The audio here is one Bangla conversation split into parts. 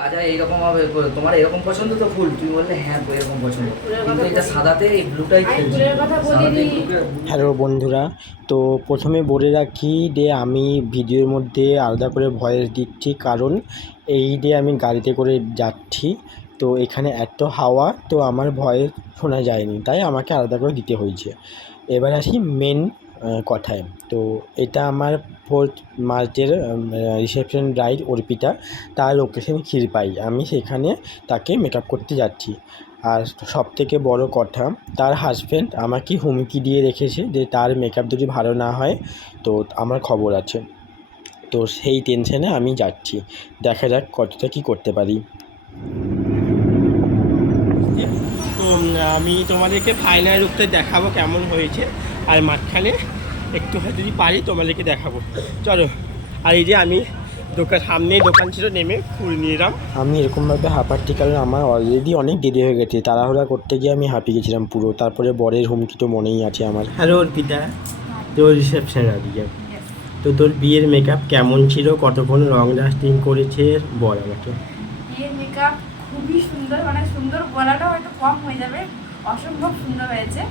কাজা এইরকম হবে, তোমার এরকম পছন্দ তো ফুল, তুমি বললে হ্যাঁ এরকম পছন্দ, কিন্তু এটা সাদাতে এই ব্লুটাই খেলছে। হ্যালো বন্ধুরা, তো প্রথমে বলে রাখি যে আমি ভিডিওর মধ্যে আলাদা করে ভয়েস দিচ্ছি, কারণ এই যে আমি গাড়িতে করে যাচ্ছি, তো এখানে এত হাওয়া, তো আমার ভয়েস শোনা যায়নি, তাই আমাকে আলাদা করে দিতে হয়েছে। এবার আসি মেন কথায়। তো এটা আমার 4th মার্চের রিসেপশন ব্রাইড অর্পিতা, তার লোকেশন ক্ষীরপাই। আমি সেখানে তাকে মেকআপ করতে যাচ্ছি। আর সবথেকে বড় কথা, তার হাজব্যান্ড আমাকে হুমকি দিয়ে রেখেছে যে তার মেকআপ যদি ভালো না হয় তো আমার খবর আছে। তো সেই টেনশনে আমি যাচ্ছি, দেখা যাক কতটা কী করতে পারি। তো আমি তোমাদেরকে ফাইনাল রূপটা দেখাবো কেমন হয়েছে, আর মাঝখানে একটু যদি পারি তোমাদেরকে দেখাবো, চলো। আর এই যে আমি সামনেই দোকান ছিল, নেমে ফুল নিয়ে এলাম। আমি এরকমভাবে হাঁপাচ্ছি কারণ আমার অলরেডি অনেক দেরি হয়ে গেছে, তাড়াহুড়া করতে গিয়ে আমি হাঁপিয়ে গেছিলাম পুরো। তারপরে বরের হুমকি তো মনেই আছে আমার। হ্যালো অর্পিতা, তোর রিসেপশন আজকে, তো তোর বিয়ের মেকআপ কেমন ছিল, কতক্ষণ রং লাস্টিং করেছে বল আমাকে। বিয়ের মেকআপ খুবই সুন্দর, মানে সুন্দর বলাটা হয়তো কম হয়ে যাবে, অসম্ভব সুন্দর হয়েছে।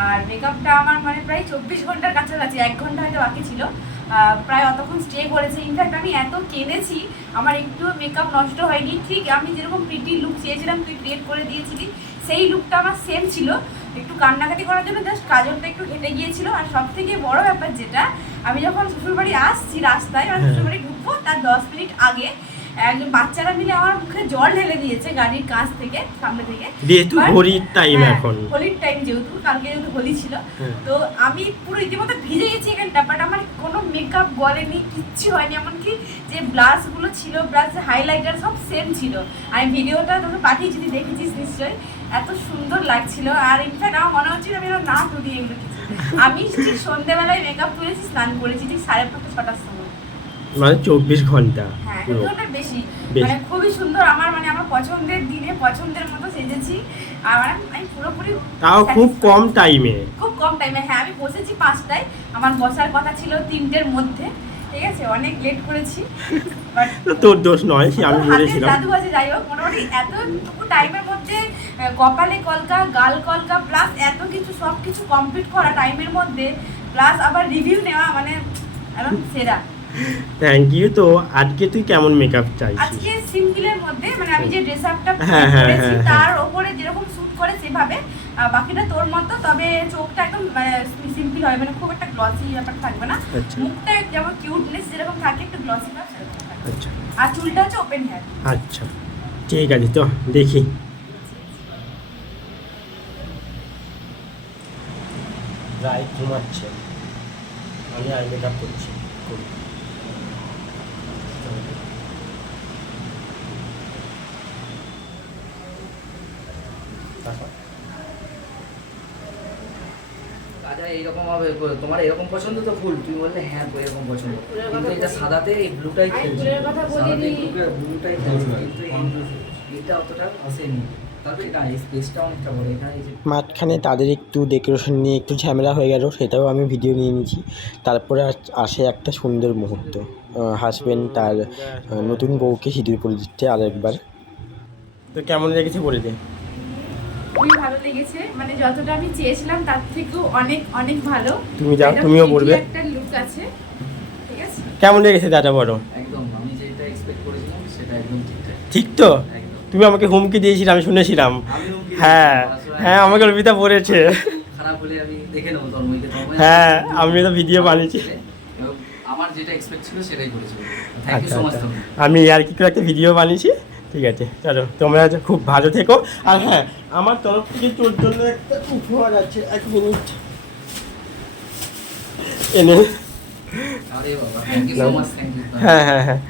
আর মেকআপটা আমার মানে প্রায় 24 ঘন্টার কাছাকাছি, 1 ঘন্টা হয়তো বাকি ছিল, প্রায় অতক্ষণ স্টে করেছে। ইনফ্যাক্ট আমি এত কেঁদেছি, আমার একটুও মেকআপ নষ্ট হয়নি। ঠিক আমি যেরকম প্রিটি লুক চেয়েছিলাম তুই ক্রিয়েট করে দিয়েছিলি, সেই লুকটা আমার সেম ছিল। একটু কান্নাকাটি করার জন্য জাস্ট কাজলটা একটু হেঁটে গিয়েছিল। আর সব থেকে বড় ব্যাপার যেটা, আমি যখন শ্বশুরবাড়ি আসছি রাস্তায়, মানে শ্বশুরবাড়ি ঢুকবো তার 10 মিনিট আগে একজন বাচ্চারা মিলে আমার মুখে জল ঢেলে দিয়েছে গাড়ির কাছ থেকে, সামনে থেকে। যেহেতু হোলির টাইম, এখন হোলির টাইম, যেহেতু কালকে যেহেতু হোলি ছিল, তো আমি পুরো ইতিমধ্যে ভিজে গেছি এখানটা, বাট আমার কোনো মেকআপ গলেনি, কিচ্ছু হয়নি। এমনকি যে ব্লাশগুলো ছিল, ব্লাশ হাইলাইটার সব সেম ছিল। আমি ভিডিওটা তোকে পাঠিয়েছি, তুই দেখেছিস নিশ্চয়ই, এত সুন্দর লাগছিল। আর ইনফ্যাক্ট আমার মনে হচ্ছিল আমি না তুলি এগুলো কিছু। আমি ঠিক সন্ধ্যেবেলায় মেকআপ তুলেছি, স্নান করেছি ঠিক 5:30-6টার সময়, মানে 24 ঘন্টা। হ্যাঁ, একটু বেশি। মানে খুবই সুন্দর, আমার মানে আমার পছন্দের দিনে পছন্দের মতো সেজেছি। আর আমি পুরোপুরি, তাও খুব কম টাইমে, খুব কম টাইমে। হ্যাঁ, আমি বসেছি 5টায়, আমার বসার কথা ছিল 3টের মধ্যে, ঠিক আছে, অনেক লেট করেছি। বাট তোর দোষ নয়, আমি বলেছিলাম জাদু আছে। যাই হোক, মোটামুটি এতটুকু টাইমের মধ্যে কপালে কলকা, গাল কলকা, প্লাস এত কিছু সব কিছু কমপ্লিট করা টাইমের মধ্যে, প্লাস আবার রিভিউ নেওয়া, মানে একদম সেরা। Thank you. তো আজকে তুই কেমন মেকআপ চাইছিস? আজকে সিম্পলের মধ্যে, মানে আমি যে ড্রেস আপটা করেছি তার উপরে যেরকম স্যুট করে সেভাবে, বাকিটা তোর মতো, তবে চোখটা একদম সিম্পল হয়, মানে খুব একটা গ্লসি ব্যাপার থাকবে না। মুখটা যেমন কিউটনেস যেরকম থাকে, একটু গ্লসি ভাব সেরকম থাকবে। আচ্ছা, আর চুলটা হচ্ছে ওপেন হেয়ার। আচ্ছা, ঠিক আছে, তো দেখি। রায় ঘুমাচ্ছে, আমি আই মেকআপ করছি। কাজা এইরকম হবে, তোমার এরকম পছন্দ তো ফুল, তুমি বললে হ্যাঁ এরকম পছন্দ, কিন্তু এটা সাদাতে এই ব্লুটাই খেলছে। ব্লুটাই খেলছে, কিন্তু এটা অতটা আসেনি। তবে না, এই স্পেসটা অনেকটা বড় এখানে। মাঝখানে তাদের একটু ডেকোরেশন নিয়ে একটু ঝামেলা হয়ে গেল, সেটাও আমি ভিডিও নিয়ে নিয়েছি। তারপরে আসে একটা সুন্দর মুহূর্ত, হাজব্যান্ড তার নতুন বউকে সিঁদুর পরে দিচ্ছে আরেকবার। তো কেমন লেগেছে বলে দে। খুবই ভালো লেগেছে, মানে যতটা আমি চেয়েছিলাম তার থেকেও অনেক অনেক ভালো। তুমি যাও, তুমিও বলবে একটা লুক আছে, ঠিক আছে। কেমন লেগেছে দাদা বলো। একদম আমি যেটা এক্সপেক্ট করেছিলাম সেটা একদম ঠিকঠাক। ঠিক তো? তুমি আমাকে হুমকি দিয়েছিলে, আমি শুনেছিলাম। হ্যাঁ হ্যাঁ, আমাকে অর্পিতা বলেছে। খারাপ হলে আমি দেখে নেবো তোর মুখে। হ্যাঁ, আমি তো ভিডিও বানিয়েছি, আমার যেটা এক্সপেক্ট ছিল সেটাই করেছি। Thank you so much. আমি আর কি করে একটা ভিডিও বানিয়েছি। ঠিক আছে, চলো, তোমরা খুব ভালো থেকো। আর হ্যাঁ, আমার তরফ থেকে তোর জন্য একটা উপহার আছে, 1 মিনিট এনে। আরে বাবা, thank you so much, thank you. হ্যাঁ হ্যাঁ হ্যাঁ,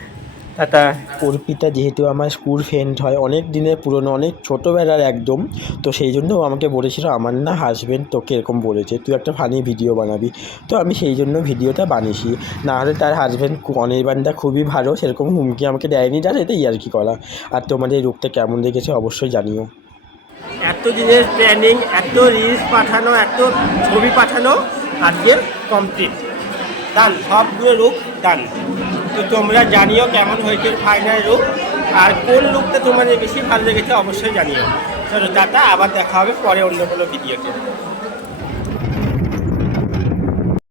টাটা। অর্পিতা যেহেতু আমার স্কুল ফ্রেন্ড হয়, অনেক দিনের পুরনো, অনেক ছোটোবেলার একদম, তো সেই জন্য ও আমাকে বলেছিল আমার না হাজব্যান্ড তোকে এরকম বলেছে, তুই একটা ফানি ভিডিও বানাবি। তো আমি সেই জন্য ভিডিওটা বানিয়েছি, নাহলে তার হাজব্যান্ড অনির্বাণদা খুবই ভালো, সেরকম হুমকি আমাকে দেয়নি, যার এটা ইয়ার্কি করা। আর তোমাদের এই রূপটা কেমন দেখেছে অবশ্যই জানিও। এত দিনের প্ল্যানিং, এত রিলস পাঠানো, এত ছবি পাঠানো, আজকে কমপ্লিট, ডান, সবগুলো রূপ ডান। তো তোমরা জানিও কেমন হয়েছে ফাইনাল রূপ। আর কোন লুকটা তোমাদের বেশি ভালো লেগেছে অবশ্যই জানিও। চলো টাটা, আবার দেখা হবে পরে অন্য কোনো ভিডিওতে।